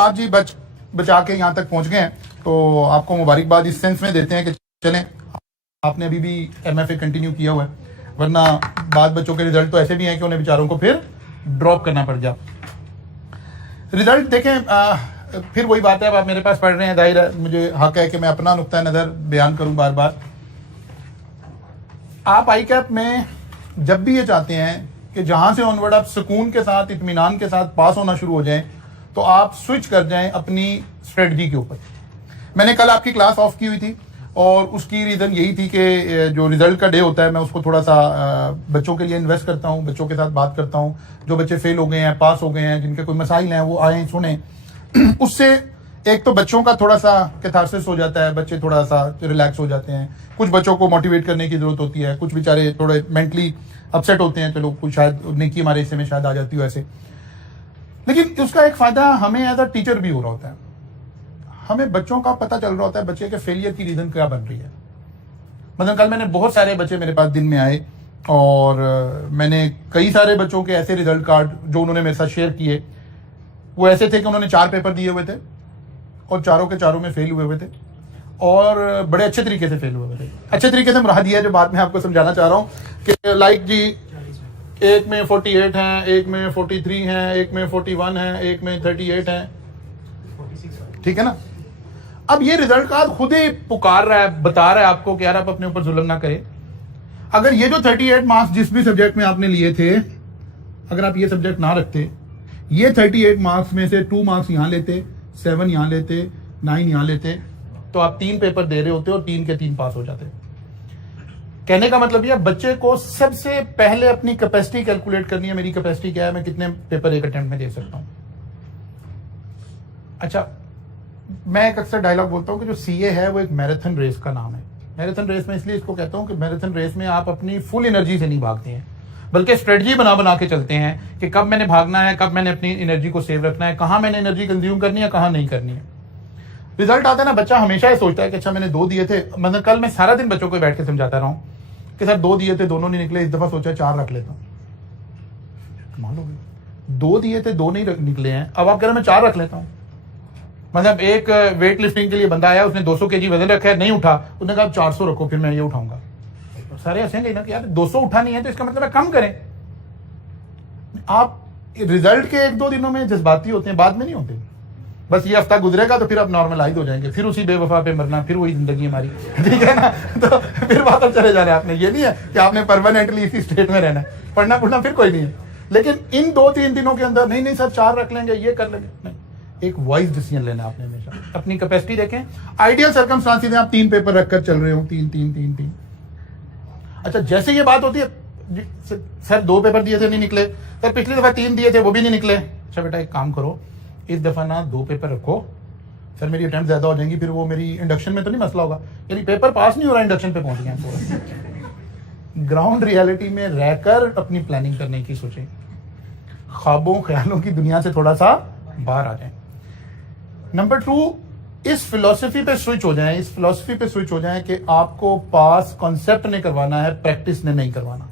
आप जी बचा के यहाँ तक पहुंच गए हैं, तो आपको मुबारकबाद इस सेंस में देते हैं कि चलें, आपने अभी भी MFA कंटिन्यू किया हुआ है, वरना बाद बच्चों के रिजल्ट तो ऐसे भी हैं कि उन्हें बेचारों को फिर ड्रॉप करना पड़ जाए। रिजल्ट देखें, फिर वही बात है, अब आप मेरे पास पढ़ रहे हैं, जाहिर है मुझे हक है कि मैं अपना नुक्ता नज़र बयान करूं बार बार। आप ICAP में जब भी ये चाहते हैं कि जहां से ऑनवर्ड आप सुकून के साथ, इत्मीनान के साथ पास होना शुरू हो जाएं, तो आप स्विच कर जाएं अपनी स्ट्रेटजी के ऊपर। मैंने कल आपकी क्लास ऑफ की हुई थी और उसकी रीज़न यही थी कि जो रिजल्ट का डे होता है मैं उसको थोड़ा सा बच्चों के लिए इन्वेस्ट करता हूँ, बच्चों के साथ बात करता हूँ, जो बच्चे फेल हो गए हैं, पास हो गए हैं, जिनके कोई मसाइल हैं वो आए सुने। उससे एक तो बच्चों का थोड़ा सा कैथारसिस हो जाता है, बच्चे थोड़ा सा रिलैक्स हो जाते हैं। कुछ बच्चों को मोटिवेट करने की जरूरत होती है, कुछ बेचारे थोड़े मेंटली अपसेट होते हैं, चलो कुछ शायद नेकी हमारे हिस्से में शायद आ जाती हो ऐसे। लेकिन उसका एक फायदा हमें एज अ टीचर भी हो रहा होता है, हमें बच्चों का पता चल रहा होता है बच्चे के फेलियर की रीजन क्या बन रही है। मतलब कल मैंने बहुत सारे बच्चे मेरे पास दिन में आए और मैंने कई सारे बच्चों के ऐसे रिजल्ट कार्ड जो उन्होंने मेरे साथ शेयर किए, वो ऐसे थे कि उन्होंने 4 पेपर दिए हुए थे और चारों के चारों में फेल हुए थे और बड़े अच्छे तरीके से फेल हुए थे। अच्छे तरीके से मुराद दिया जो बात मैं आपको समझाना चाह रहा हूँ कि लाइक जी, एक में 48 हैं, एक में 43 हैं, एक में 41 हैं, एक में 38 हैं, ठीक है ना। अब ये रिजल्ट कार्ड खुद ही पुकार रहा है, बता रहा है आपको कि यार आप अपने ऊपर जुल्म ना करें। अगर ये जो 38 मार्क्स जिस भी सब्जेक्ट में आपने लिए थे, अगर आप ये सब्जेक्ट ना रखते, ये 38 मार्क्स में से 2 मार्क्स यहां लेते, 7 यहां लेते, 9 यहां लेते, तो आप 3 पेपर दे रहे होते और 3 के 3 पास हो जाते। कहने का मतलब यह बच्चे को सबसे पहले अपनी कैपेसिटी कैलकुलेट करनी है। मेरी कैपेसिटी क्या है, मैं कितने पेपर एक अटेम्प्ट में दे सकता हूं। अच्छा, मैं एक अक्सर डायलॉग बोलता हूं कि जो CA है वो एक मैराथन रेस का नाम है। मैराथन रेस में इसलिए इसको कहता हूं कि मैराथन रेस में आप अपनी फुल एनर्जी से नहीं भागते हैं, बल्कि स्ट्रेटजी बना के चलते हैं कि कब मैंने भागना है, कब मैंने अपनी एनर्जी को सेव रखना है, कहां मैंने एनर्जी कंज्यूम करनी है, कहां नहीं करनी है। रिजल्ट आता है ना, बच्चा हमेशा ये सोचता है कि अच्छा मैंने 2 दिए थे। मतलब कल मैं सारा दिन बच्चों को बैठ के समझाता रहा हूं कि सर 2 दिए थे, दोनों नहीं निकले, इस दफा सोचा 4 रख लेता हूं। कमाल हो गई, 2 दिए थे, 2 नहीं निकले हैं, अब आप कह रहे मैं 4 रख लेता हूं। मतलब एक वेट लिफ्टिंग के लिए बंदा आया, उसने 200 kg वजन रखा है, नहीं उठा, उसने कहा 400 रखो, फिर मैं ये उठाऊंगा। सारे हंसेंगे ना कि यार 200 उठा नहीं है तो इसका मतलब है कम करें। आप रिजल्ट के 1-2 दिनों में जज्बाती होते हैं, बाद में नहीं होते। बस ये हफ्ता गुजरेगा तो फिर आप नॉर्मलाइज हो जाएंगे, फिर उसी बेवफा पे मरना, फिर वही जिंदगी हमारी, ठीक है ना। तो फिर वापस चले जाना है आपने। ये नहीं है कि आपने परमानेंटली इसी स्टेट में रहना है, पढ़ना पढ़ना फिर कोई नहीं है। लेकिन इन 2-3 दिनों के अंदर नहीं सर 4 रख लेंगे, ये कर लेंगे, नहीं, एक वाइज डिसीजन लेना आपने हमेशा। अपनी कैपेसिटी देखें, आइडियल सर्कमस्टांसेस में आप 3 पेपर रखकर चल रहे हो, 3। अच्छा, जैसे ये बात होती है सर 2 पेपर दिए थे नहीं निकले, सर पिछली दफा 3 दिए थे वो भी नहीं निकले। अच्छा बेटा एक काम करो, इस दफा ना 2 पेपर रखो, सर मेरी अटेम्प्ट ज्यादा हो जाएंगी, फिर वो मेरी इंडक्शन में तो नहीं मसला होगा। यानी पेपर पास नहीं हो रहा, इंडक्शन पे पहुंच गए पूरा। ग्राउंड रियलिटी में रहकर अपनी प्लानिंग करने की सोचें, ख्वाबों ख्यालों की दुनिया से थोड़ा सा बाहर आ जाएं। नंबर 2, इस फिलॉसफी पे स्विच हो जाएं, इस फिलॉसफी पे स्विच हो जाएं कि आपको पास कॉन्सेप्ट ने करवाना है, प्रैक्टिस ने नहीं करवाना।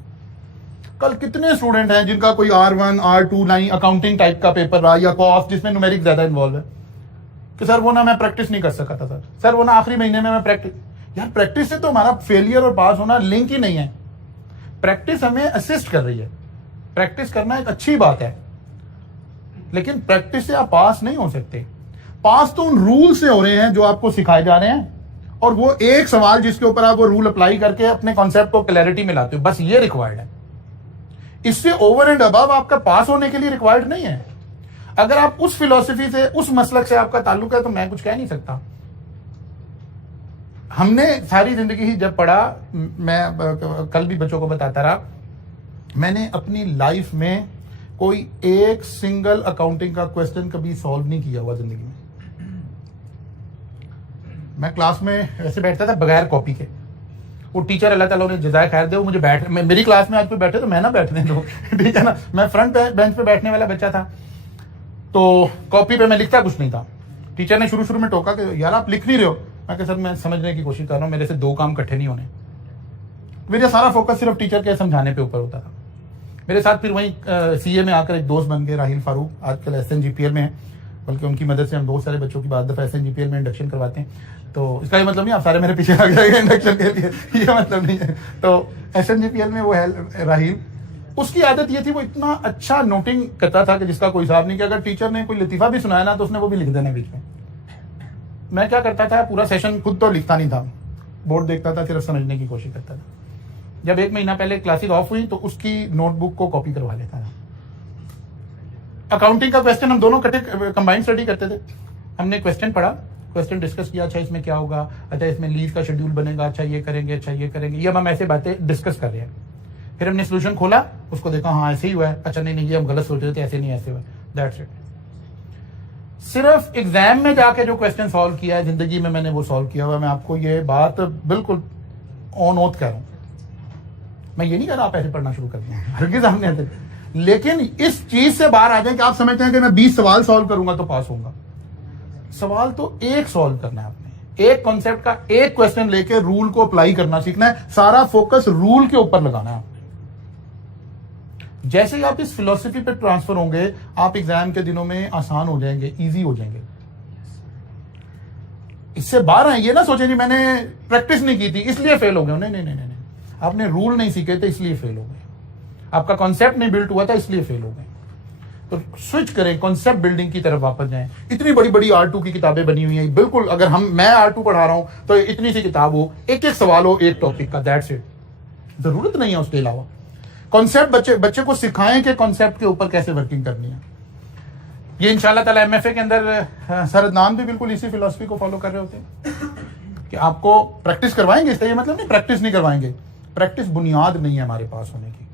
कल कितने स्टूडेंट हैं जिनका कोई R1 R2 नहीं, अकाउंटिंग टाइप का पेपर रहा या कॉस्ट जिसमें न्यूमेरिक ज्यादा इन्वॉल्व है, कि सर वो ना मैं प्रैक्टिस नहीं कर सका था, सर वो ना आखिरी महीने में मैं प्रैक्टिस। यार प्रैक्टिस से तो हमारा फेलियर और पास होना लिंक ही नहीं है। प्रैक्टिस हमें असिस्ट कर रही है, प्रैक्टिस करना एक अच्छी बात है, लेकिन प्रैक्टिस से आप पास नहीं हो सकते। पास तो उन रूल से हो रहे हैं जो आपको सिखाए जा रहे हैं, और वो एक सवाल जिसके ऊपर आप वो रूल अप्लाई करके अपने कॉन्सेप्ट को क्लैरिटी में लाते हो, बस ये रिक्वायर्ड है। इससे ओवर एंड अबव आपका पास होने के लिए रिक्वायर्ड नहीं है। अगर आप उस फिलॉसफी से, उस मसलक से आपका ताल्लुक है तो मैं कुछ कह नहीं सकता। हमने सारी जिंदगी ही जब पढ़ा, मैं कल भी बच्चों को बताता रहा, मैंने अपनी लाइफ में कोई एक सिंगल अकाउंटिंग का क्वेश्चन कभी सॉल्व नहीं किया हुआ जिंदगी में। मैं क्लास में ऐसे बैठता था बगैर कॉपी के, वो टीचर अल्लाह ताला उन्हें जज़ाए खैर दे, वो मुझे मेरी क्लास में आज कोई बैठे तो मैं ना बैठने दो, ठीक है ना। मैं फ्रंट बेंच पे बैठने वाला बच्चा था, तो कॉपी पे मैं लिखता कुछ नहीं था। टीचर ने शुरू में टोका कि यार आप लिख नहीं रहे हो। मैं कहा सर मैं समझने की कोशिश कर रहा हूँ, मेरे से 2 काम इकट्ठे नहीं होने। मेरा सारा फोकस सिर्फ टीचर के समझाने पे ऊपर होता था। मेरे साथ फिर वहीं CA में आकर एक दोस्त बन गए, राहिल फारूक, आजकल SNGPL में है। बल्कि उनकी मदद से हम बहुत सारे बच्चों की बाद दफ़ा SNGPL में इंडक्शन करवाते हैं। तो इसका ये मतलब नहीं आप सारे मेरे पीछे आ गए इंडक्शन के लिए, ये मतलब नहीं है। तो SNGPL में वो है राहील, उसकी आदत ये थी, वो इतना अच्छा नोटिंग करता था कि जिसका कोई हिसाब नहीं, कि अगर टीचर ने कोई लतीफ़ा भी सुनाया ना तो उसने वो भी लिख देना बीच में। मैं क्या करता था, पूरा सेशन खुद तो लिखता नहीं था, बोर्ड देखता था, सिर्फ समझने की कोशिश करता था। जब 1 महीना पहले क्लासेस ऑफ हुई तो उसकी नोटबुक को कॉपी करवा लेता था। अकाउंटिंग का क्वेश्चन हम दोनों कटे कंबाइंड स्टडी करते थे। हमने क्वेश्चन पढ़ा, क्वेश्चन डिस्कस किया, अच्छा इसमें क्या होगा, अच्छा इसमें लीज का शेड्यूल बनेगा, अच्छा ये करेंगे, अच्छा ये करेंगे, ये हम ऐसे बातें डिस्कस कर रहे हैं। फिर हमने सोल्यूशन खोला, उसको देखा, हाँ ऐसे ही हुआ है, अच्छा नहीं ये हम गलत सोच रहे थे, ऐसे नहीं ऐसे हुआ, दैट्स इट। सिर्फ एग्जाम में जाके जो क्वेश्चन सॉल्व किया है जिंदगी में मैंने वो सॉल्व किया हुआ। मैं आपको ये बात बिल्कुल ऑन ओथ कह रहा हूं। मैं ये नहीं कह रहा आप ऐसे पढ़ना शुरू कर दें, हरगिज़ हमने आते, लेकिन इस चीज से बाहर आ जाए कि आप समझते हैं कि मैं 20 सवाल सॉल्व करूंगा तो पास होऊंगा। सवाल तो एक सॉल्व करना है आपने, एक कॉन्सेप्ट का एक क्वेश्चन लेके रूल को अप्लाई करना सीखना है, सारा फोकस रूल के ऊपर लगाना है आपने। जैसे ही आप इस फिलॉसफी पे ट्रांसफर होंगे, आप एग्जाम के दिनों में आसान हो जाएंगे, इजी हो जाएंगे। इससे बाहर आए, ये ना सोचे जी मैंने प्रैक्टिस नहीं की थी इसलिए फेल हो गया। नहीं नहीं नहीं नहीं, आपने रूल नहीं सीखे थे इसलिए फेल हो गए, आपका कॉन्सेप्ट नहीं बिल्ड हुआ था इसलिए फेल हो गए। तो स्विच करें, कॉन्सेप्ट बिल्डिंग की तरफ वापस जाएं। इतनी बड़ी बड़ी R2 की किताबें बनी हुई हैं, बिल्कुल अगर मैं R2 पढ़ा रहा हूं तो इतनी सी किताब हो, एक एक सवाल हो एक टॉपिक का, दैट्स इट। जरूरत नहीं है उसके अलावा। कॉन्सेप्ट बच्चे को सिखाएं कि कॉन्सेप्ट के ऊपर कैसे वर्किंग करनी है। ये इंशाल्लाह ताला MFA के अंदर सर अदनान भी बिल्कुल इसी फिलॉसफी को फॉलो कर रहे होते हैं कि आपको प्रैक्टिस करवाएंगे। इसका ये मतलब नहीं प्रैक्टिस नहीं करवाएंगे, प्रैक्टिस बुनियाद नहीं है हमारे पास होने की।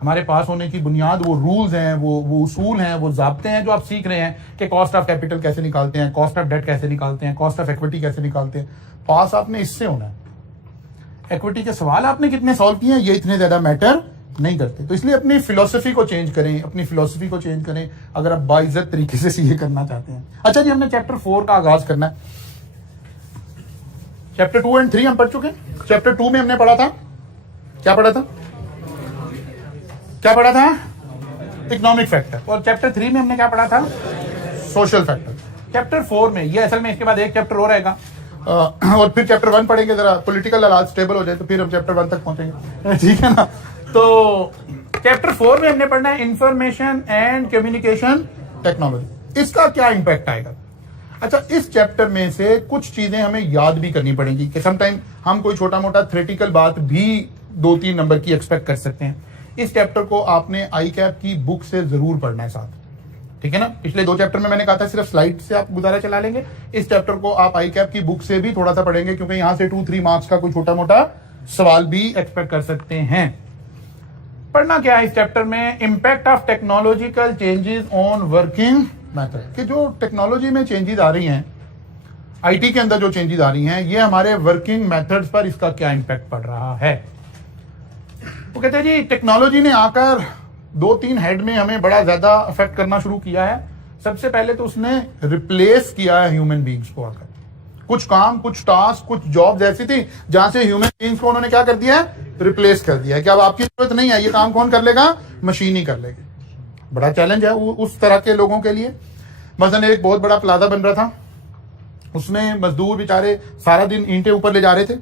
हमारे पास होने की बुनियाद वो रूल्स हैं, वो उसूल हैं, वो ज़ाब्ते हैं जो आप सीख रहे हैं कि कॉस्ट ऑफ कैपिटल कैसे निकालते हैं, कॉस्ट ऑफ डेट कैसे निकालते हैं, कॉस्ट ऑफ इक्विटी कैसे निकालते हैं। पास आपने इससे होना है। इक्विटी के सवाल आपने कितने सॉल्व किए हैं ये इतने ज्यादा मैटर नहीं करते। तो इसलिए अपनी फिलॉसफी को चेंज करें, अपनी फिलॉसफी को चेंज करें अगर आप बाइज्जत तरीके से सीए करना चाहते हैं। अच्छा जी, हमने चैप्टर 4 का आगाज करना है। चैप्टर 2 और 3 हम पढ़ चुके हैं। चैप्टर 2 में हमने पढ़ा था, क्या पढ़ा था इकोनॉमिक फैक्टर, और चैप्टर 3 में हमने क्या पढ़ा था, सोशल फैक्टर। चैप्टर 4 में ये असल में इसके बाद एक चैप्टर और आएगा और फिर चैप्टर 1 पढ़ेंगे, जरा पॉलिटिकल हालात स्टेबल हो जाए तो फिर हम चैप्टर 1 तक पहुंचेंगे, ठीक है ना। तो चैप्टर 4 में हमने पढ़ना है इंफॉर्मेशन एंड कम्युनिकेशन टेक्नोलॉजी, इसका क्या इंपैक्ट आएगा। अच्छा, इस चैप्टर में से कुछ चीजें हमें याद भी करनी पड़ेंगी कि समटाइम हम कोई छोटा मोटा थ्योरेटिकल बात भी 2-3 नंबर की एक्सपेक्ट कर सकते हैं। इस चैप्टर को आपने ICAP की बुक से जरूर पढ़ना है साथ, ठीक है ना। पिछले 2 चैप्टर में मैंने कहा था सिर्फ स्लाइड से आप गुजारा चला लेंगे, इस चैप्टर को आप ICAP की बुक से भी थोड़ा सा पढ़ेंगे क्योंकि यहां से 2-3 मार्क्स का कोई छोटा मोटा सवाल भी एक्सपेक्ट कर सकते हैं। पढ़ना क्या है इस चैप्टर में, impact of technological changes on working method, कि जो टेक्नोलॉजी में चेंजेस आ रही हैं, IT के अंदर जो चेंजेस आ रही हैं, ये हमारे वर्किंग मेथड्स पर इसका क्या इंपैक्ट पड़ रहा है। वो कहते हैं जी टेक्नोलॉजी ने आकर 2-3 हेड में हमें बड़ा ज्यादा अफेक्ट करना शुरू किया है। सबसे पहले तो उसने रिप्लेस किया है ह्यूमन बींग्स को आकर। कुछ काम, कुछ टास्क, कुछ जॉब्स ऐसी थी जहां से ह्यूमन बींग्स को उन्होंने क्या कर दिया है, रिप्लेस कर दिया है कि अब आपकी जरूरत नहीं है, ये काम कौन कर लेगा, मशीन ही कर लेगी। बड़ा चैलेंज है उस तरह के लोगों के लिए। मसलन एक बहुत बड़ा प्लाजा बन रहा था, उसमें मजदूर बेचारे सारा दिन ईंटें ऊपर ले जा रहे थे,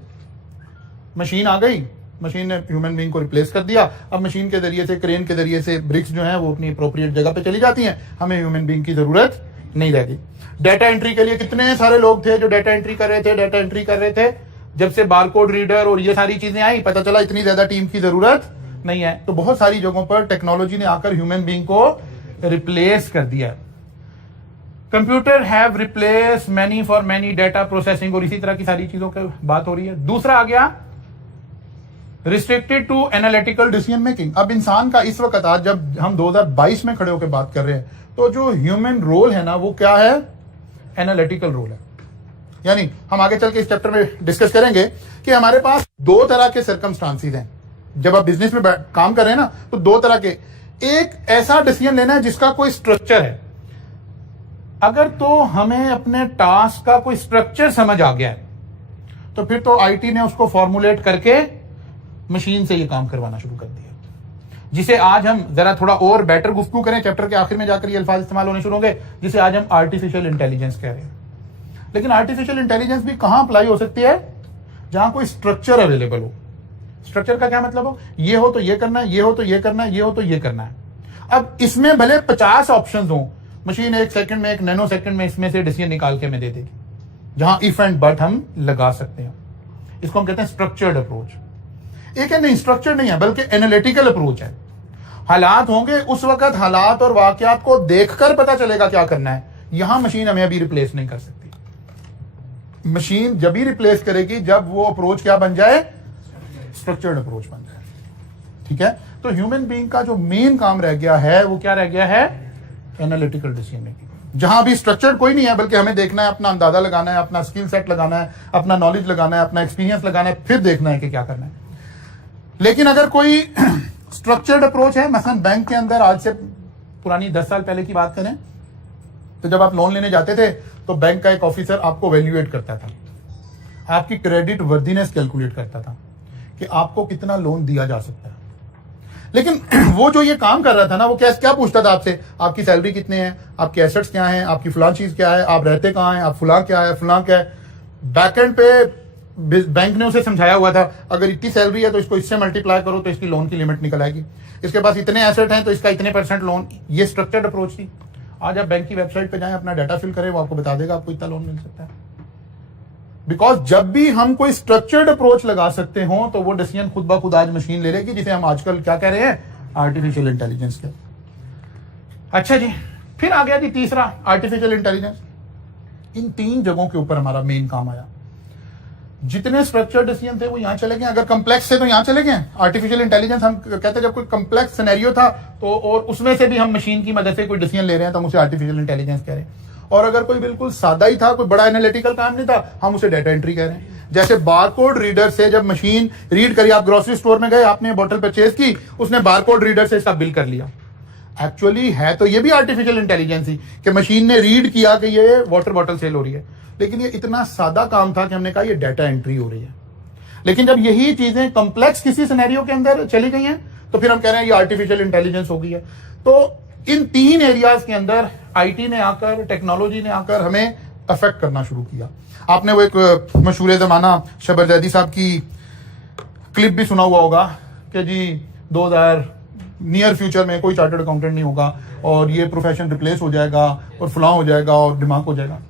मशीन आ गई, मशीन ने ह्यूमन बीइंग को रिप्लेस कर दिया। अब मशीन के जरिए से, क्रेन के जरिए से ब्रिक्स जो हैं वो अपनी अप्रोप्रिएट जगह पे चली जाती हैं, हमें ह्यूमन बीइंग की जरूरत नहीं रहेगी। डाटा एंट्री के लिए कितने सारे लोग थे जो डाटा एंट्री कर रहे थे। जब से बारकोड रीडर और ये सारी चीजें आई, पता चला इतनी ज्यादा टीम की जरूरत नहीं है। तो बहुत सारी जगहों पर टेक्नोलॉजी ने आकर ह्यूमन बीइंग को रिप्लेस कर दिया। Computer have replace many for many data processing, और इसी तरह की सारी चीजों की बात हो रही है। दूसरा आ गया restricted to analytical decision making. अब इंसान का इस वक्त, आज जब हम 2022 में खड़े होकर बात कर रहे हैं, तो जो ह्यूमन रोल है ना वो क्या है, एनालिटिकल रोल है। यानी हम आगे चल के इस चैप्टर में डिस्कस करेंगे कि हमारे पास 2 तरह के सर्कमस्टांसेस हैं। जब आप बिजनेस में काम कर रहे हैं ना, तो 2 तरह के, एक ऐसा डिसीजन लेना है जिसका कोई स्ट्रक्चर है। अगर तो हमें अपने टास्क का कोई स्ट्रक्चर समझ आ गया है तो फिर तो IT ने उसको फॉर्मुलेट करके मशीन से ये काम करवाना शुरू कर दिया। जिसे आज हम जरा थोड़ा और बेटर गुफ्तगू करें, चैप्टर के आखिर में जाकर ये अल्फाज इस्तेमाल होने शुरू होंगे, जिसे आज हम आर्टिफिशियल इंटेलिजेंस कह रहे हैं। लेकिन आर्टिफिशियल इंटेलिजेंस भी कहां अप्लाई हो सकती है? जहां कोई स्ट्रक्चर अवेलेबल हो। स्ट्रक्चर का क्या मतलब हो? ये हो तो ये करना है, ये हो तो ये करना है, ये हो तो ये करना है। अब इसमें भले 50 ऑप्शन हो, मशीन 1 सेकंड में, 1 नैनो सेकंड में इसमें से डिसीजन निकाल के हमें दे देगी, जहां इफ एंड बट हम लगा सकते हैं। इसको हम कहते हैं स्ट्रक्चर्ड अप्रोच। एक है नहीं, स्ट्रक्चर नहीं है, बल्कि एनालिटिकल अप्रोच है। हालात होंगे, उस वक्त हालात और वाकयात को देखकर पता चलेगा क्या करना है। यहां मशीन हमें अभी रिप्लेस नहीं कर सकती। मशीन जब ही रिप्लेस करेगी जब वो अप्रोच क्या बन जाए? स्ट्रक्चर्ड अप्रोच बन जाए। ठीक है, तो ह्यूमन बीइंग का जो मेन काम रह गया है वो क्या रह गया है? Analytical decision making. जहां भी स्ट्रक्चर्ड कोई नहीं है, बल्कि हमें देखना है, अपना अंदाजा लगाना है, अपना स्किल सेट लगाना है, अपना नॉलेज लगाना है, अपना एक्सपीरियंस लगाना है, फिर देखना है कि क्या करना है। लेकिन अगर कोई स्ट्रक्चर्ड अप्रोच है, मसलन बैंक के अंदर, आज से पुरानी 10 साल पहले की बात करें तो जब आप लोन लेने जाते थे तो बैंक का एक ऑफिसर आपको वैल्यूएट करता था, आपकी क्रेडिट वर्दीनेस कैलकुलेट करता था कि आपको कितना लोन दिया जा सकता है। लेकिन वो जो ये काम कर रहा था ना, वो क्या पूछता था आपसे? आपकी सैलरी कितने हैं, आपके एसेट्स क्या हैं, आपकी फलां चीज क्या है, आप रहते कहाँ हैं, आप फलां क्या है, फलां क्या है। बैकएंड पे बैंक ने उसे समझाया हुआ था, अगर इतनी सैलरी है तो इसको इससे मल्टीप्लाई करो तो इसकी लोन की लिमिट निकल आएगी, इसके पास इतने एसेट हैं तो इसका इतने % लोन। ये स्ट्रक्चर्ड अप्रोच थी। आज आप बैंक की वेबसाइट पे जाएं, अपना डाटा फिल करें, वो आपको बता देगा आपको इतना लोन मिल सकता है। बिकॉज जब भी हम कोई स्ट्रक्चर्ड अप्रोच लगा सकते हो तो वो डिसीजन खुद ब खुद आज मशीन ले लेगी, जिसे हम आजकल क्या कह रहे हैं? आर्टिफिशियल इंटेलिजेंस के। अच्छा जी, फिर आ गया जी तीसरा, आर्टिफिशियल इंटेलिजेंस। इन 3 जगहों के ऊपर हमारा मेन काम आया। जितने स्ट्रक्चर्ड डिसीजन थे वो यहां चले गए, अगर कम्प्लेक्स थे तो यहां चले गए। आर्टिफिशियल इंटेलिजेंस हम कहते हैं जब कोई कम्प्लेक्स सिनेरियो था तो, और उसमें से भी हम मशीन की मदद से कोई डिसीजन ले रहे हैं तो हम उसे आर्टिफिशियल इंटेलिजेंस कह रहे हैं। और अगर कोई बिल्कुल सादा ही था, कोई बड़ा एनालिटिकल काम नहीं था, हम उसे डाटा एंट्री कह रहे हैं। जैसे बारकोड रीडर से जब मशीन रीड करी, आप ग्रोसरी स्टोर में गए, आपने बोतल परचेज की, उसने बारकोड रीडर से इसका बिल कर लिया। एक्चुअली है तो ये भी आर्टिफिशियल इंटेलिजेंस ही कि मशीन ने रीड किया कि ये वाटर बॉटल सेल हो रही है, लेकिन ये इतना सादा काम था कि हमने कहा ये डाटा एंट्री हो रही है। लेकिन जब यही चीजें कॉम्प्लेक्स किसी सिनेरियो के अंदर चली गई हैं तो फिर हम कह रहे हैं ये आर्टिफिशियल इंटेलिजेंस हो गई है। तो इन 3 एरियाज के अंदर आईटी ने आकर, टेक्नोलॉजी ने आकर हमें अफेक्ट करना शुरू किया। आपने वो एक मशहूर जमाना शबर जैदी साहब की क्लिप भी सुना हुआ होगा कि जी 2000 नियर फ्यूचर में कोई चार्टर्ड अकाउंटेंट नहीं होगा और ये प्रोफेशन रिप्लेस हो जाएगा और फलां हो जाएगा और दिमाग हो जाएगा।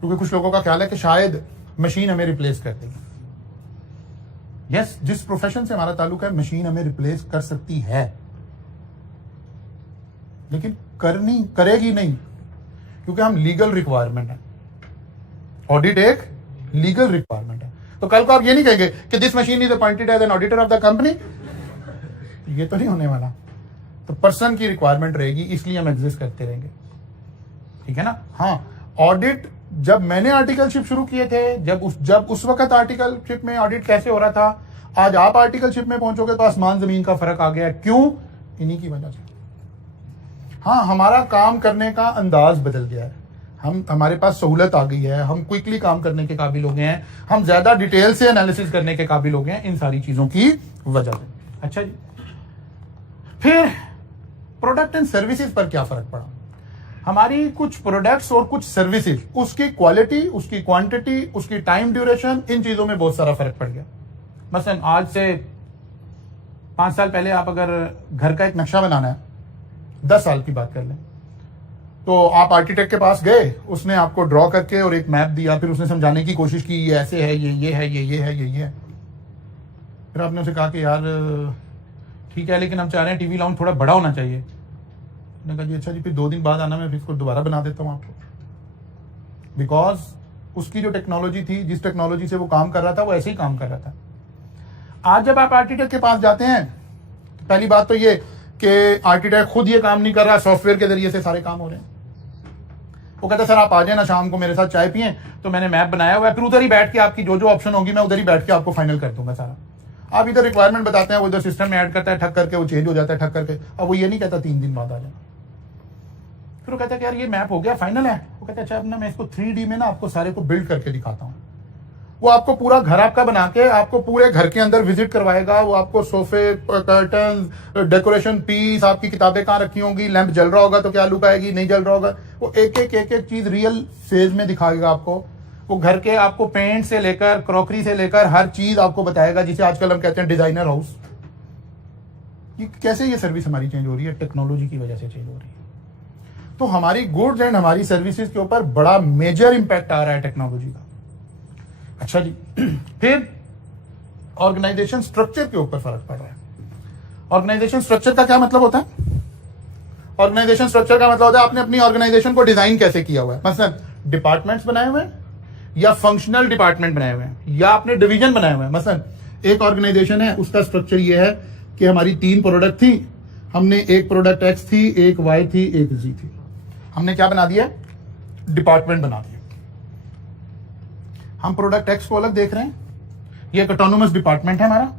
क्योंकि कुछ लोगों का ख्याल है कि शायद मशीन हमें रिप्लेस कर देगी। यस, जिस प्रोफेशन से हमारा ताल्लुक है, मशीन हमें रिप्लेस कर सकती है, लेकिन करेगी नहीं, क्योंकि हम लीगल रिक्वायरमेंट है। ऑडिट एक लीगल रिक्वायरमेंट है। तो कल को आप ये नहीं कहेंगे कि this machine is appointed as an auditor of the company, ये तो नहीं होने वाला। तो पर्सन की रिक्वायरमेंट रहेगी, इसलिए हम एग्जिस्ट करते रहेंगे। ठीक है ना? हाँ, ऑडिट जब मैंने आर्टिकलशिप शुरू किए थे, जब उस वक्त आर्टिकलशिप में ऑडिट कैसे हो रहा था, आज आप आर्टिकलशिप में पहुंचोगे तो आसमान जमीन का फर्क आ गया है। क्यों? इन्हीं की वजह से। हाँ, हमारा काम करने का अंदाज बदल गया है, हमारे पास सहूलत आ गई है, हम क्विकली काम करने के काबिल हो गए हैं, हम ज्यादा डिटेल से एनालिसिस करने के काबिल हो गए हैं, इन सारी चीजों की वजह से। अच्छा जी, फिर प्रोडक्ट एंड सर्विसेज पर क्या फर्क पड़ा? हमारी कुछ प्रोडक्ट्स और कुछ सर्विसेज, उसकी क्वालिटी, उसकी क्वांटिटी, उसकी टाइम ड्यूरेशन, इन चीजों में बहुत सारा फर्क पड़ गया। मसलन आज से 5 साल पहले आप अगर घर का एक नक्शा बनाना है, 10 साल की बात कर लें, तो आप आर्किटेक्ट के पास गए, उसने आपको ड्रॉ करके और एक मैप दिया, फिर उसने समझाने की कोशिश की ये ऐसे है, ये है, ये है, ये है। फिर आपने उसे कहा कि यार ठीक है, लेकिन हम चाह रहे हैं टीवी लाउंज थोड़ा बड़ा होना चाहिए। मैंने कहा जी अच्छा जी, फिर 2 दिन बाद आना, मैं फिर इसको दोबारा बना देता हूँ आपको। बिकॉज उसकी जो टेक्नोलॉजी थी, जिस टेक्नोलॉजी से वो काम कर रहा था, वो ऐसे ही काम कर रहा था। आज जब आप आर्किटेक्ट के पास जाते हैं तो पहली बात तो ये कि आर्किटेक्ट खुद ये काम नहीं कर रहा, सॉफ्टवेयर के जरिए से सारे काम हो रहे हैं। वो कहता है सर आप आ जाए ना शाम को मेरे साथ चाय पिए, तो मैंने मैप बनाया हुआ है, फिर उधर ही बैठ के आपकी जो जो ऑप्शन होगी मैं उधर ही बैठ के आपको फाइनल कर दूंगा सारा। आप इधर रिक्वायरमेंट बताते हैं, वो इधर सिस्टम में ऐड करता है, ठक करके वो चेंज हो जाता है, ठक करके। अब वो ये नहीं कहता 3 दिन बाद आ जाना। फिर वो कहता है कि यार ये मैप हो गया, फाइनल है। वो कहता है अच्छा अब ना मैं इसको 3D में ना आपको सारे को बिल्ड करके दिखाता हूँ। वो आपको पूरा घर आपका बना के आपको पूरे घर के अंदर विजिट करवाएगा। वो आपको सोफे, कर्टन, डेकोरेशन पीस, आपकी किताबें कहाँ रखी होंगी, लैंप जल रहा होगा तो क्या लुक आएगी, नहीं जल रहा होगा, वो एक एक चीज रियल फेज में दिखाएगा आपको। वो घर के आपको पेंट से लेकर क्रॉकरी से लेकर हर चीज आपको बताएगा, जिसे आजकल हम कहते हैं डिजाइनर हाउस। कैसे ये सर्विस हमारी चेंज हो रही है? टेक्नोलॉजी की वजह से चेंज हो रही है। तो हमारी गुड्स एंड हमारी सर्विसेज के ऊपर बड़ा मेजर इंपैक्ट आ रहा है टेक्नोलॉजी का। अच्छा जी, फिर ऑर्गेनाइजेशन स्ट्रक्चर के ऊपर फर्क पड़ रहा है। ऑर्गेनाइजेशन स्ट्रक्चर का क्या मतलब होता है? ऑर्गेनाइजेशन स्ट्रक्चर का मतलब होता है आपने अपनी ऑर्गेनाइजेशन को डिजाइन कैसे किया हुआ है। मतलब डिपार्टमेंट्स बनाए हुए हैं या फंक्शनल डिपार्टमेंट बनाए हुए हैं या आपने डिवीजन बनाए हुए हैं। मतलब एक ऑर्गेनाइजेशन है, उसका स्ट्रक्चर ये है कि हमारी 3 प्रोडक्ट थी, हमने एक प्रोडक्ट एक्स थी, एक वाई थी, एक जी थी। हमने क्या बना दिया? डिपार्टमेंट बना दिया। हम प्रोडक्ट एक्स को अलग देख रहे हैं, ये एक ऑटोनोमस डिपार्टमेंट है हमारा,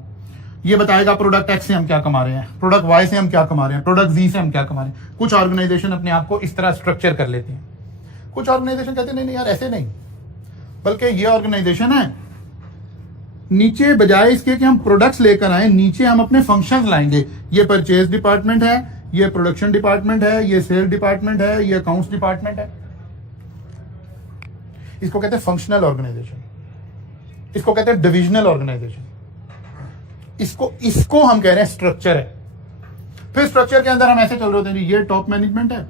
ये बताएगा प्रोडक्ट एक्स से हम क्या कमा रहे हैं, प्रोडक्ट वाई से हम क्या कमा रहे हैं, प्रोडक्ट जी से हम क्या कमा रहे हैं। कुछ ऑर्गेनाइजेशन अपने आप को इस तरह स्ट्रक्चर कर लेते हैं। कुछ ऑर्गेनाइजेशन कहते हैं नहीं यार ऐसे नहीं, बल्कि ये ऑर्गेनाइजेशन है, नीचे बजाय इसके कि हम प्रोडक्ट्स लेकर आए, नीचे हम अपने फंक्शंस लाएंगे। ये परचेज डिपार्टमेंट है, ये प्रोडक्शन डिपार्टमेंट है, ये सेल डिपार्टमेंट है, ये अकाउंट्स डिपार्टमेंट है। इसको कहते हैं फंक्शनल ऑर्गेनाइजेशन, इसको कहते हैं डिविजनल ऑर्गेनाइजेशन, इसको हम कह रहे हैं स्ट्रक्चर है। फिर स्ट्रक्चर के अंदर हम ऐसे चल रहे होते हैं, ये टॉप मैनेजमेंट है,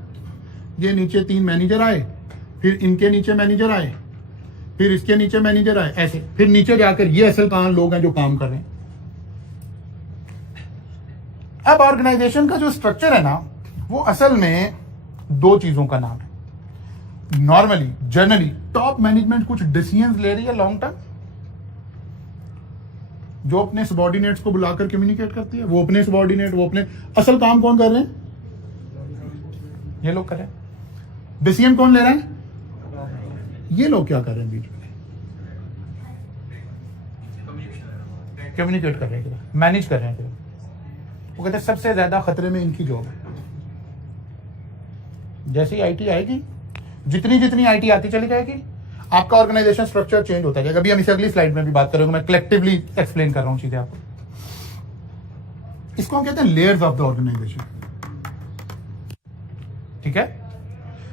ये नीचे 3 मैनेजर आए, फिर इनके नीचे मैनेजर आए, फिर इसके नीचे मैनेजर आए, ऐसे फिर नीचे जाकर ये असल काम लोग हैं जो काम कर रहे हैं। अब ऑर्गेनाइजेशन का जो स्ट्रक्चर है ना, वो असल में 2 चीजों का नाम है। नॉर्मली जनरली टॉप मैनेजमेंट कुछ डिसीजंस ले रही है लॉन्ग टर्म, जो अपने सबॉर्डिनेट्स को बुलाकर कम्युनिकेट करती है, वो अपने सबॉर्डिनेट, वो अपने असल काम कौन कर रहे हैं? ये लोग कर रहे हैं। डिसीजन कौन ले रहा है? ये लोग क्या कर रहे हैं? बीच में कम्युनिकेट कर रहे हैं, मैनेज कर रहे हैं। वो कहते हैं सबसे ज्यादा खतरे में इनकी जॉब है। जैसे ही आईटी आएगी, जितनी आईटी आती चली जाएगी, आपका ऑर्गेनाइजेशन स्ट्रक्चर चेंज होता जाएगा। अभी हम इसे अगली स्लाइड में भी बात करेंगे, मैं कलेक्टिवली एक्सप्लेन कर रहा हूं चीजें आपको। इसको हम कहते हैं लेयर्स ऑफ द ऑर्गेनाइजेशन। ठीक है,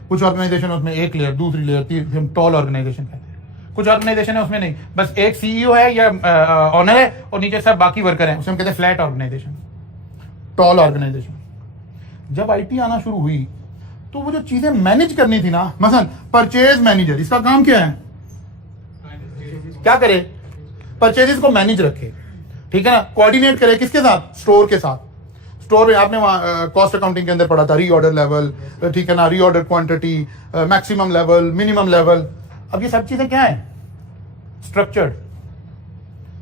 कुछ ऑर्गेनाइजेशन उसमें एक लेयर, दूसरी लेयर, तीसरी, हम टॉल ऑर्गेनाइजेशन कहते हैं। कुछ ऑर्गेनाइजेशन है उसमें नहीं, बस एक सीईओ है या ऑनर है और नीचे सब बाकी वर्कर हैं, उसे हम कहते हैं फ्लैट ऑर्गेनाइजेशन, टॉल ऑर्गेनाइजेशन। जब आईटी आना शुरू हुई तो वो जो चीजें मैनेज करनी थी ना, मसलन परचेज मैनेजर, इसका काम क्या है? क्या करे? परचेजेस को मैनेज रखे, ठीक है ना, कोऑर्डिनेट करे किसके साथ? स्टोर के साथ। स्टोर में आपने कॉस्ट अकाउंटिंग के अंदर पढ़ा था, रीऑर्डर लेवल, ठीक है ना, reorder quantity, maximum level, minimum level. अब ये सब चीजें क्या है? स्ट्रक्चर्ड।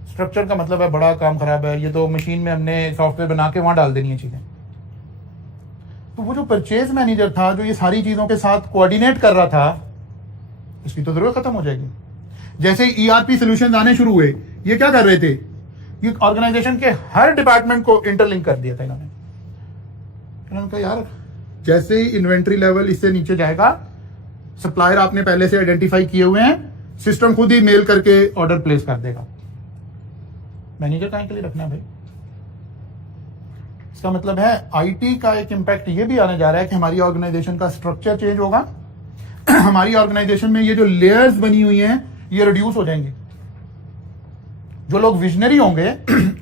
स्ट्रक्चर का मतलब है बड़ा काम खराब है, ये तो मशीन में हमने सॉफ्टवेयर बना के वहां डाल देनी है चीजें। तो वो जो परचेज मैनेजर था, जो ये सारी चीजों के साथ कोऑर्डिनेट कर रहा था, इसकी तो जरूरत खत्म हो जाएगी। जैसे ही ईआरपी सॉल्यूशंस आने शुरू हुए, ये क्या कर रहे थे? ये ऑर्गेनाइजेशन के हर डिपार्टमेंट को इंटरलिंक कर दिया था इन्होंने कहा यार, जैसे ही इन्वेंट्री लेवल इससे नीचे जाएगा, सप्लायर आपने पहले से आइडेंटिफाई किए हुए हैं, सिस्टम खुद ही मेल करके ऑर्डर प्लेस कर देगा। मैनेजर काहे के लिए रखना है भाई? इसका मतलब है आईटी का एक इंपैक्ट ये भी आने जा रहा है कि हमारी ऑर्गेनाइजेशन का स्ट्रक्चर चेंज होगा। हमारी ऑर्गेनाइजेशन में ये जो लेयर्स बनी हुई हैं, ये रिड्यूस हो जाएंगी। जो लोग विजनरी होंगे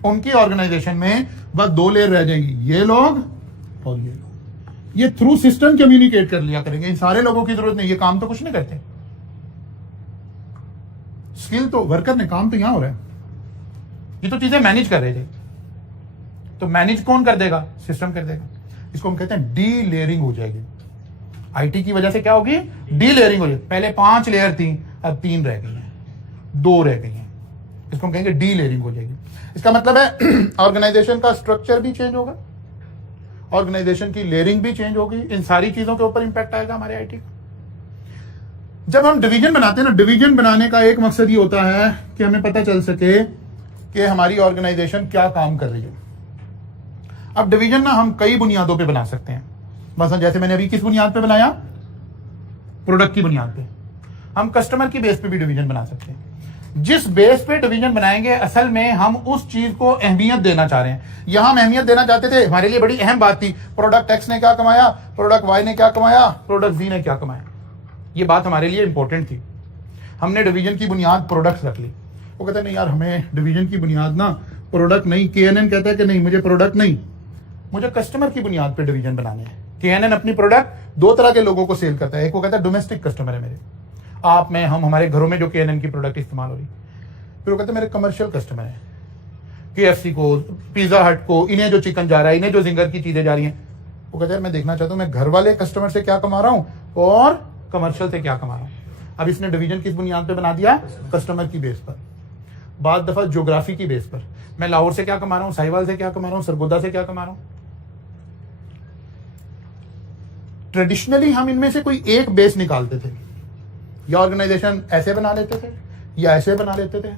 उनकी ऑर्गेनाइजेशन में बस 2 लेयर रह जाएंगी, ये लोग और ये लोग। ये थ्रू सिस्टम कम्युनिकेट कर लिया करेंगे। इन सारे लोगों की जरूरत नहीं, ये काम तो कुछ नहीं करते। स्किल तो वर्कर ने, काम तो यहां हो रहा है। ये तो चीजें मैनेज कर रहे थे, तो मैनेज कौन कर देगा? सिस्टम कर देगा। इसको हम कहते हैं डी लेयरिंग हो जाएगी। आईटी की वजह से क्या होगी? डी लेयरिंग हो जाएगी। पहले 5 लेयर थी, अब 3 रह गई हैं, 2 रह गई हैं। इसको हम कहेंगे डी लेयरिंग हो जाएगी। इसका मतलब है ऑर्गेनाइजेशन का स्ट्रक्चर भी चेंज होगा, ऑर्गेनाइजेशन की लेयरिंग भी चेंज होगी। इन सारी चीजों के ऊपर इंपैक्ट आएगा हमारे आईटी का। जब हम डिवीजन बनाते हैं ना, डिवीजन बनाने का एक मकसद ये होता है कि हमें पता चल सके कि हमारी ऑर्गेनाइजेशन क्या काम कर रही है। अब डिवीजन ना हम कई बुनियादों पे बना सकते हैं। मतलब जैसे मैंने अभी किस बुनियाद पे बनाया? प्रोडक्ट की बुनियाद पे। हम कस्टमर की बेस पे भी डिवीजन बना सकते हैं। जिस बेस पे डिवीजन बनाएंगे, असल में हम उस चीज को अहमियत देना चाह रहे हैं। यहां हम अहमियत देना चाहते थे, हमारे लिए बड़ी अहम बात थी, प्रोडक्ट एक्स ने क्या कमाया, प्रोडक्ट वाई ने क्या कमाया, प्रोडक्ट जी ने क्या कमाया। ये बात हमारे लिए इंपॉर्टेंट थी। हमने डिवीजन की बुनियाद प्रोडक्ट्स रख ली। वो कहते नहीं यार, हमें डिवीजन की बुनियाद ना प्रोडक्ट नहीं, KNN कहता है कि नहीं, मुझे प्रोडक्ट नहीं, मुझे कस्टमर की बुनियाद पे डिवीजन बनाने हैं। KNN अपनी प्रोडक्ट दो तरह के लोगों को सेल करता है। एक वो कहता है डोमेस्टिक कस्टमर है मेरे, आप में हम, हमारे घरों में जो KNN की प्रोडक्ट इस्तेमाल हो रही। फिर वो कहते हैं मेरे कमर्शियल कस्टमर है, KFC को, पिज्जा हट को, इन्हें जो चिकन जा रहा है, इन्हें जो जिंगर की चीजें जा रही हैं। वो कहते हैं मैं देखना चाहता हूं मैं घर वाले कस्टमर से क्या कमा रहा हूं और कमर्शियल से क्या कमा रहा हूं। अब इसने डिवीजन किस बुनियाद पे बना दिया, कस्टमर की बेस पर, बाद दफा ज्योग्राफी की बेस पर। मैं लाहौर से क्या कमा रहा हूं, साहिवाल से क्या कमा रहा हूं, सरगोदा से क्या कमा रहा हूं। ट्रेडिशनली हम इनमें से कोई एक बेस निकालते थे, या ऑर्गेनाइजेशन ऐसे बना लेते थे या ऐसे बना लेते थे।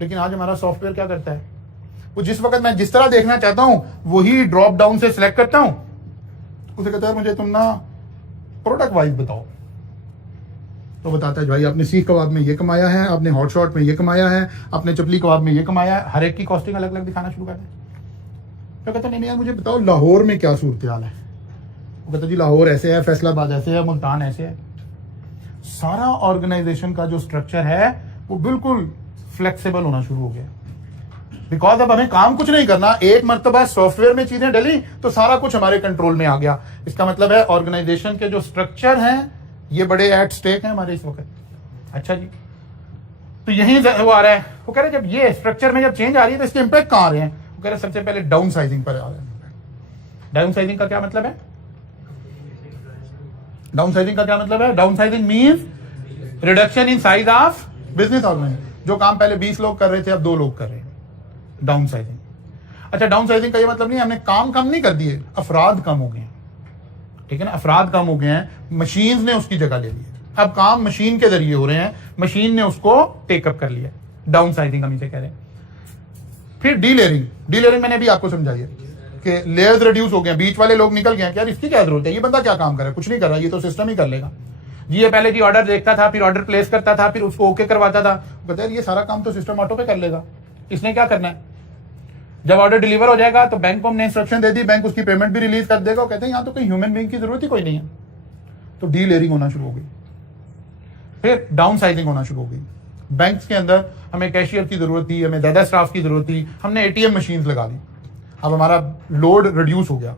लेकिन आज हमारा सॉफ्टवेयर क्या करता है, वो जिस वक्त मैं जिस तरह देखना चाहता हूं वही ड्रॉप डाउन से सिलेक्ट करता हूं। उसे कहता है मुझे तुम ना प्रोडक्ट वाइज बताओ, तो बताता है भाई आपने सीख कबाब में ये कमाया है, आपने हॉट शॉट में ये कमाया है, आपने चपली कबाब में ये कमाया है। हर एक की कॉस्टिंग अलग अलग दिखाना शुरू करता है। तो कहता नहीं यार मुझे बताओ लाहौर में क्या सूरत हाल है। वो कहता जी लाहौर ऐसे है, फैसलाबाद ऐसे है, मुल्तान ऐसे है। सारा ऑर्गेनाइजेशन का जो स्ट्रक्चर है वो बिल्कुल फ्लेक्सिबल होना शुरू हो गया। बिकॉज अब हमें काम कुछ नहीं करना, एक मर्तबा सॉफ्टवेयर में चीजें डली तो सारा कुछ हमारे कंट्रोल में आ गया। इसका मतलब है ऑर्गेनाइजेशन के जो स्ट्रक्चर हैं ये बड़े एट स्टेक हैं हमारे इस वक्त। अच्छा जी, तो यही वो आ रहा है। वो कह रहे जब ये स्ट्रक्चर में जब चेंज आ रही है तो इसके इंपैक्ट कहां आ रहे हैं। वो कह रहे सबसे पहले डाउन साइजिंग पर आ रहे हैं। डाउन साइजिंग का क्या मतलब है, डाउन साइजिंग का क्या मतलब है, downsizing means reduction in size of business organisation. जो काम पहले 20 लोग कर रहे थे अब 2 लोग कर रहे हैं, डाउन साइजिंग। अच्छा, डाउन साइजिंग का ये मतलब नहीं हमने काम कम नहीं कर दिए, अफराद कम हो गए हैं, ठीक है ना, अफराद कम हो गए हैं, मशीन ने उसकी जगह ले ली है। अब काम मशीन के जरिए हो रहे हैं, मशीन ने उसको टेकअप कर लिया, डाउन साइजिंग हम इसे कह रहे हैं। फिर डीलेयरिंग, डीलेयरिंग मैंने अभी आपको समझाई है कि लेयर्स रिड्यूस हो गए, बीच वाले लोग निकल गए, यार इसकी क्या जरूरत है, ये बंदा क्या काम कर रहा है, कुछ नहीं कर रहा, ये तो सिस्टम ही कर लेगा जी। ये पहले जी ऑर्डर देखता था, फिर ऑर्डर प्लेस करता था, फिर उसको ओके करवाता था। कहते हैं ये सारा काम तो सिस्टम ऑटो पे कर लेगा, इसने क्या करना है। जब ऑर्डर डिलीवर हो जाएगा तो बैंक को हमने इंस्ट्रक्शन दे दी, बैंक उसकी पेमेंट भी रिलीज कर देगा। कहते हैं यहाँ तो कोई ह्यूमन बीइंग की जरूरत ही कोई नहीं है। तो डीलेयरिंग होना शुरू हो गई, फिर डाउन साइजिंग होना शुरू हो गई। बैंक्स के अंदर हमें कैशियर की जरूरत थी, हमें ज्यादा स्टाफ की जरूरत थी, हमने ATM मशीन लगा ली। अब हमारा लोड रिड्यूस हो गया।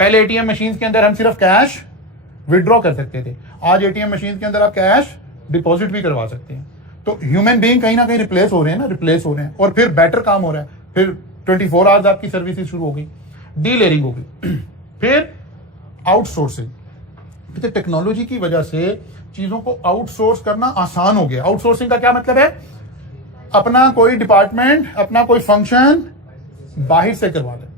पहले ATM मशीन के अंदर हम सिर्फ कैश विड्रॉ कर सकते थे, आज ATM मशीन के अंदर आप कैश डिपॉजिट भी करवा सकते हैं। तो ह्यूमन बीइंग कहीं ना कहीं रिप्लेस हो रहे हैं ना, रिप्लेस हो रहे हैं, और फिर बेटर काम हो रहा है। फिर 24 आवर्स आपकी सर्विसेज शुरू हो गई, डीलेयरिंग हो गई। फिर आउटसोर्सिंग, टेक्नोलॉजी की वजह से चीजों को आउटसोर्स करना आसान हो गया। आउटसोर्सिंग का क्या मतलब है, अपना कोई डिपार्टमेंट, अपना कोई फंक्शन बाहर से करवा लें,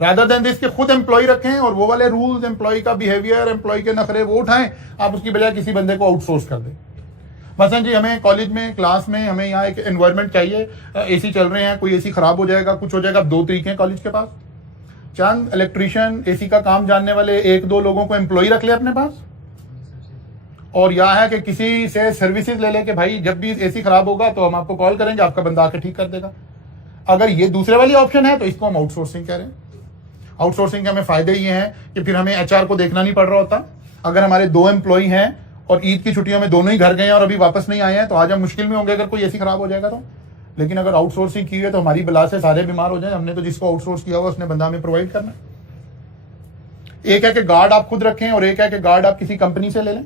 रादर देन दिस के खुद एम्प्लॉय रखें और वो वाले रूल्स, एम्प्लॉय का बिहेवियर, एम्प्लॉय के नखरे वो उठाएं, आप उसकी बजाय किसी बंदे को आउटसोर्स कर दें। मसलन जी हमें कॉलेज में, क्लास में हमें यहाँ एक एनवायरनमेंट चाहिए, AC चल रहे हैं, कोई AC खराब हो जाएगा, कुछ हो जाएगा। 2 तरीके हैं कॉलेज के पास, चंद इलेक्ट्रीशियन AC का काम जानने वाले 1-2 लोगों को एम्प्लॉय रख ले अपने पास, और यह है कि किसी से सर्विसेज ले ले कि भाई जब भी AC खराब होगा तो हम आपको कॉल करेंगे, आपका बंदा आके ठीक कर देगा। अगर ये दूसरे वाली ऑप्शन है तो इसको हम आउटसोर्सिंग कह रहे हैं। आउटसोर्सिंग के हमें फायदे ये हैं कि फिर हमें HR को देखना नहीं पड़ रहा होता। अगर हमारे 2 एम्प्लॉय हैं और ईद की छुट्टियों में दोनों ही घर गए हैं और अभी वापस नहीं आए हैं तो आज हम मुश्किल में होंगे अगर कोई AC खराब हो जाएगा तो। लेकिन अगर आउटसोर्सिंग की है तो हमारी बला से सारे बीमार हो जाए, हमने तो जिसको आउटसोर्स किया हुआ उसने बंदा हमें प्रोवाइड करना। एक है कि गार्ड आप खुद रखें और एक है कि गार्ड आप किसी कंपनी से ले लें।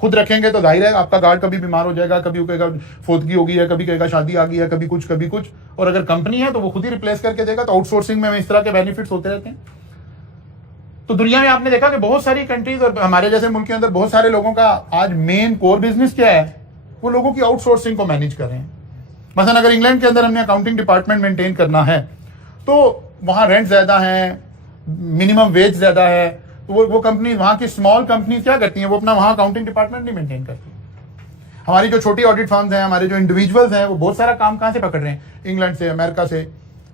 खुद रखेंगे तो जाहिर है आपका गार्ड कभी बीमार हो जाएगा, कभी वो कहेगा फोतगी होगी है, कभी कहेगा शादी आ गई है, कभी कुछ कभी कुछ, और अगर कंपनी है तो वो खुद ही रिप्लेस करके देगा। तो आउटसोर्सिंग में इस तरह के बेनिफिट्स होते रहते हैं। तो दुनिया में आपने देखा कि बहुत सारी कंट्रीज और हमारे जैसे मुल्क के अंदर बहुत सारे लोगों का आज मेन कोर बिजनेस क्या है, वो लोगों की आउटसोर्सिंग को मैनेज कर रहे हैं। मसलन अगर इंग्लैंड के अंदर हमने अकाउंटिंग डिपार्टमेंट मेंटेन करना है तो वहां रेंट ज्यादा है, मिनिमम वेज ज्यादा है, तो वो कंपनी, वहां की स्मॉल कंपनी क्या करती हैं, वो अपना वहां अकाउंटिंग डिपार्टमेंट नहीं मेंटेन करती। हमारी जो छोटी ऑडिट फर्म्स हैं, हमारे जो इंडिविजुअल्स हैं, वो बहुत सारा काम कहां से पकड़ रहे हैं, इंग्लैंड से, अमेरिका से।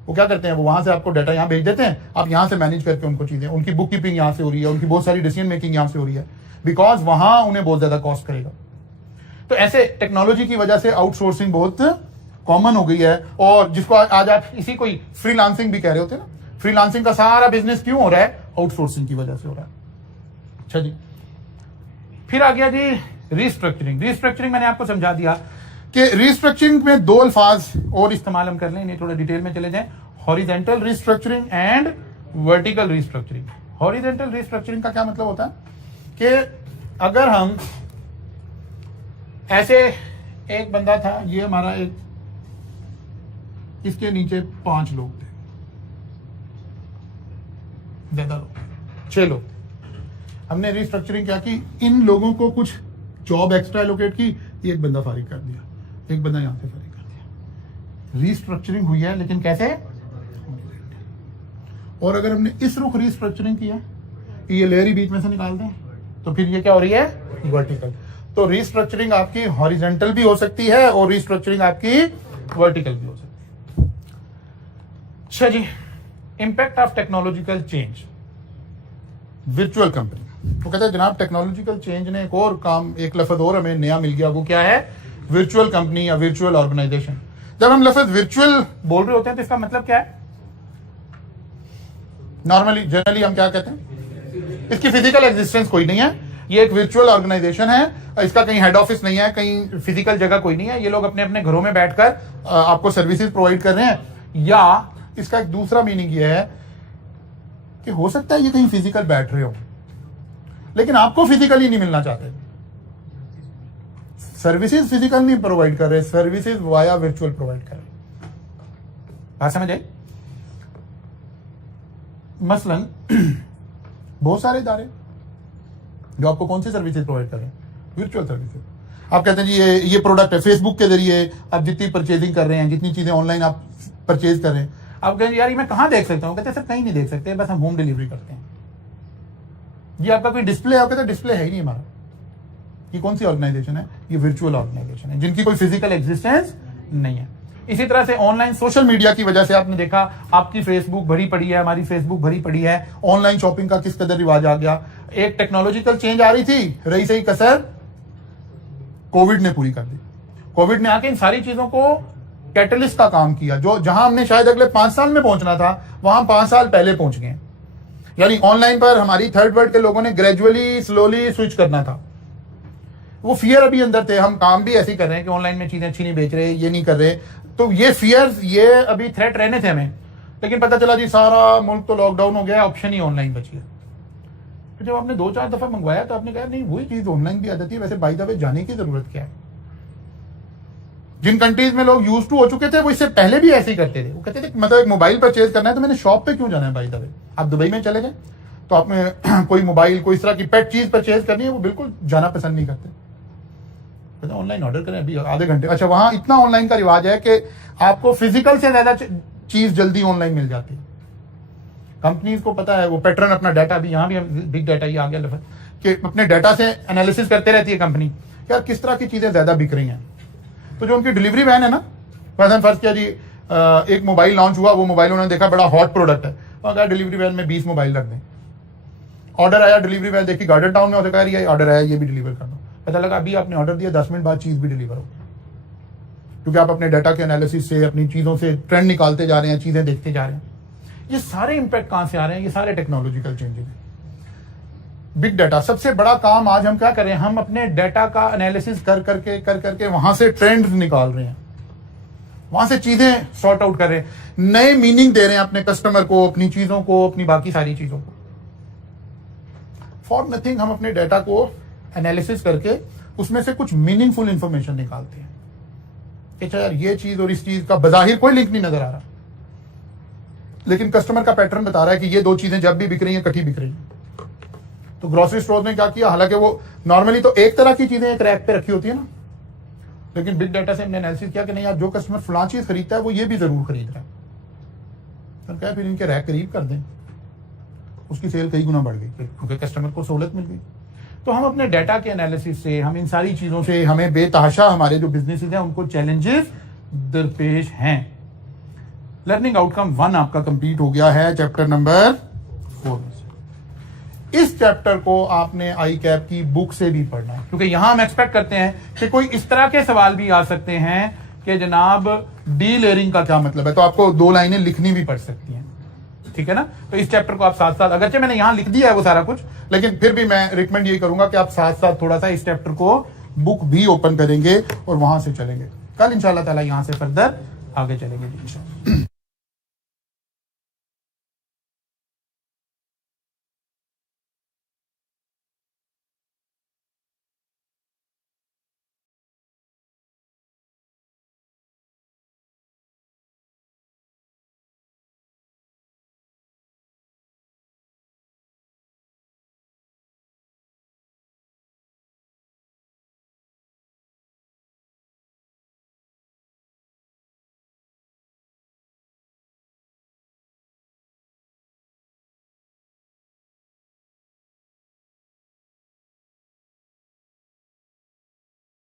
वो क्या करते हैं, वो वहां से आपको डाटा यहाँ भेज देते हैं, आप यहाँ से मैनेज करके उनको चीजें, उनकी बुक कीपिंग यहाँ से हो रही है, उनकी बहुत सारी डिसीजन मेकिंग यहाँ से हो रही है, बिकॉज वहां उन्हें बहुत ज्यादा कॉस्ट करेगा। तो ऐसे टेक्नोलॉजी की वजह से आउटसोर्सिंग बहुत कॉमन हो गई है, और जिसको आज आप इसी कोई फ्रीलांसिंग भी कह रहे होते हैं ना, फ्रीलांसिंग का सारा बिजनेस क्यों हो रहा है? आउटसोर्सिंग की वजह से हो रहा है। अच्छा जी, फिर आ गया जी रीस्ट्रक्चरिंग। रीस्ट्रक्चरिंग मैंने आपको समझा दिया कि रीस्ट्रक्चरिंग में दो अल्फाज और इस्तेमाल हम कर लें, इन्हें थोड़ा डिटेल में चले जाएं। Horizontal restructuring and vertical restructuring. Horizontal restructuring का क्या मतलब होता है कि अगर हम ऐसे, एक बंदा था, ये हमारा एक, इसके नीचे 5 लोग थे, ज्यादा लोग, 6 लोग। हमने रिस्ट्रक्चरिंग क्या की, इन लोगों को कुछ जॉब एक्स्ट्रा एलोकेट की, एक बंदा फारिग कर दिया, एक बंदा यहां से फारिग कर दिया। रिस्ट्रक्चरिंग हुई है, लेकिन कैसे? और अगर हमने इस रुख रिस्ट्रक्चरिंग किया, ये लेयर ही बीच में से निकाल दें, तो फिर ये क्या हो रही है? वर्टिकल। तो रिस्ट्रक्चरिंग आपकी हॉरिजेंटल भी हो सकती है और रिस्ट्रक्चरिंग आपकी वर्टिकल भी हो सकती है। अच्छा जी, impact of technological change. Virtual company, वो कहते हैं जनाब टेक्नोलॉजिकल चेंज ने एक और काम, एक लफ्ज और हमें नया मिल गया, वो क्या है? वर्चुअल कंपनी या वर्चुअल ऑर्गेनाइजेशन। जब हम लफ्ज वर्चुअल बोल रहे होते हैं तो इसका मतलब क्या है? नॉर्मली जनरली हम क्या कहते हैं? इसकी फिजिकल एग्जिस्टेंस कोई नहीं है, ये एक वर्चुअल ऑर्गेनाइजेशन है, इसका कहीं हेड ऑफिस नहीं है, कहीं फिजिकल जगह कोई नहीं है, ये लोग अपने अपने घरों में बैठकर आपको सर्विसेज प्रोवाइड कर रहे हैं। या इसका एक दूसरा मीनिंग ये है कि हो सकता है ये कहीं फिजिकल बैठ रहे हो, लेकिन आपको फिजिकली नहीं मिलना चाहते, सर्विसेज फिजिकल नहीं प्रोवाइड कर रहे, सर्विसेज वाया वर्चुअल प्रोवाइड कर रहे। बात समझ आई? मसलन बहुत सारे इदारे जो आपको कौन सी सर्विसेज प्रोवाइड कर रहे हैं? Virtual services. आप कहते हैं जी ये प्रोडक्ट है, फेसबुक के जरिए आप जितनी परचेजिंग कर रहे हैं, जितनी चीजें ऑनलाइन आप परचेज कर रहे हैं, आप कहें यार ये मैं कहां देख सकता हूं? कहते हैं सर कहीं नहीं देख सकते, बस हम होम डिलीवरी करते हैं। ये आपका कोई डिस्प्ले है? कहते हैं डिस्प्ले है ही नहीं हमारा। ये कौन सी ऑर्गेनाइजेशन है? ये वर्चुअल ऑर्गेनाइजेशन है, जिनकी कोई फिजिकल एग्जिस्टेंस नहीं है। इसी तरह से ऑनलाइन सोशल मीडिया की वजह से आपने देखा, आपकी फेसबुक भरी पड़ी है, हमारी फेसबुक भरी पड़ी है, ऑनलाइन शॉपिंग का किस कदर रिवाज आ गया। एक टेक्नोलॉजिकल चेंज आ रही थी, रही सही कसर कोविड ने पूरी कर दी। कोविड ने आके इन सारी चीजों को कैटलिस्ट का काम किया, जो जहां हमने शायद अगले 5 साल में पहुंचना था, वहां 5 साल पहले पहुंच गए। यानी ऑनलाइन पर हमारी थर्ड वर्ल्ड के लोगों ने ग्रेजुअली स्लोली स्विच करना था। वो फियर अभी अंदर थे, हम काम भी ऐसे ही कर रहे हैं कि ऑनलाइन में चीजें अच्छी नहीं बेच रहे, ये नहीं कर रहे, तो ये फियर, ये अभी थ्रेट रहने थे हमें। लेकिन पता चला जी सारा मुल्क तो लॉकडाउन हो गया, ऑप्शन ही ऑनलाइन बच गया। तो जब आपने 2-4 दफा मंगवाया तो आपने कहा नहीं वही चीज ऑनलाइन भी आ जाती है, वैसे बाय द वे जाने की जरूरत क्या है? जिन कंट्रीज में लोग यूज टू हो चुके थे वो इससे पहले भी ऐसे ही करते थे। वो कहते थे मतलब एक मोबाइल परचेज करना है तो मैंने शॉप पे क्यों जाना है? बाय द वे आप दुबई में चले गए तो आपने कोई मोबाइल, कोई इस तरह की पेट चीज परचेज करनी है, वो बिल्कुल जाना पसंद नहीं करते, ऑनलाइन ऑर्डर करें अभी आधे घंटे। अच्छा, वहां इतना ऑनलाइन का रिवाज है कि आपको फिजिकल से ज्यादा चीज जल्दी ऑनलाइन मिल जाती है। कंपनीज को पता है, वो पैटर्न अपना डाटा भी, यहां भी बिग डाटा ये आ गया लफ्ज़ कि अपने डाटा से एनालिसिस करते रहती है कंपनी, यार किस तरह की चीजें ज्यादा बिक रही हैं। तो जो उनकी डिलीवरी वैन है ना, फर्ज किया जी एक मोबाइल लॉन्च हुआ, वो मोबाइल उन्होंने देखा बड़ा हॉट प्रोडक्ट है, और कहा डिलीवरी वैन में 20 मोबाइल रख दें। ऑर्डर आया, डिलीवरी वैन देखी गार्डन टाउन में, और कहा ये ऑर्डर आया, ये भी डिलीवर कर दो। पता लगा अभी आपने ऑर्डर दिया, 10 मिनट बाद चीज भी डिलीवर हो गई, क्योंकि आप अपने डाटा के एनालिसिस से अपनी चीजों से ट्रेंड निकालते जा रहे हैं, चीजें देखते जा रहे हैं। ये सारे इंपैक्ट कहां से आ रहे हैं? ये सारे टेक्नोलॉजिकल चेंजेस हैं। बिग डाटा सबसे बड़ा काम आज हम क्या कर रहे हैं? हम अपने डाटा का एनालिसिस कर करके वहां से ट्रेंड्स निकाल रहे हैं, वहां से चीजें सॉर्ट आउट कर रहे हैं, नए मीनिंग दे रहे हैं अपने कस्टमर को, अपनी चीजों को, अपनी बाकी सारी चीजों को। फॉर नथिंग हम अपने डाटा को एनालिसिस करके उसमें से कुछ मीनिंगफुल इंफॉर्मेशन निकालते हैं कि अच्छा यार ये चीज और इस चीज का बजाहिर कोई लिंक नहीं नजर आ रहा, लेकिन कस्टमर का पैटर्न बता रहा है कि ये दो चीजें जब भी बिक रही हैं इकट्ठी बिक रही हैं। तो ग्रोसरी स्टोर ने क्या किया, हालांकि वो नॉर्मली तो एक तरह की चीजें एक रैक पे रखी होती है ना, लेकिन बिग डाटा से हमने एनालिसिस किया कि नहीं यार जो कस्टमर फलां चीज खरीदता है वो ये भी जरूर खरीद रहा है, तो क्या फिर इनके रैक करीब कर दें, उसकी सेल कई गुना बढ़ गई क्योंकि कस्टमर को सहूलत मिल गई। तो हम अपने डाटा के एनालिसिस से, हम इन सारी चीजों से, हमें बेतहाशा हमारे जो बिजनेसेस हैं उनको चैलेंजेस दरपेश हैं। लर्निंग आउटकम 1 आपका कंप्लीट हो गया है चैप्टर नंबर 4 में से। इस चैप्टर को आपने आई कैप की बुक से भी पढ़ना है, क्योंकि यहां हम एक्सपेक्ट करते हैं कि कोई इस तरह के सवाल भी आ सकते हैं कि जनाब डी लेयरिंग का क्या मतलब है, तो आपको 2 लाइनें लिखनी भी पड़ सकती हैं, ठीक है ना। तो इस चैप्टर को आप साथ साथ, अगरचे मैंने यहां लिख दिया है वो सारा कुछ, लेकिन फिर भी मैं रिकमेंड यही करूंगा कि आप साथ साथ थोड़ा सा इस चैप्टर को बुक भी ओपन करेंगे और वहां से चलेंगे। कल इंशाल्लाह ताला यहां से फर्दर आगे चलेंगे इंशाल्लाह।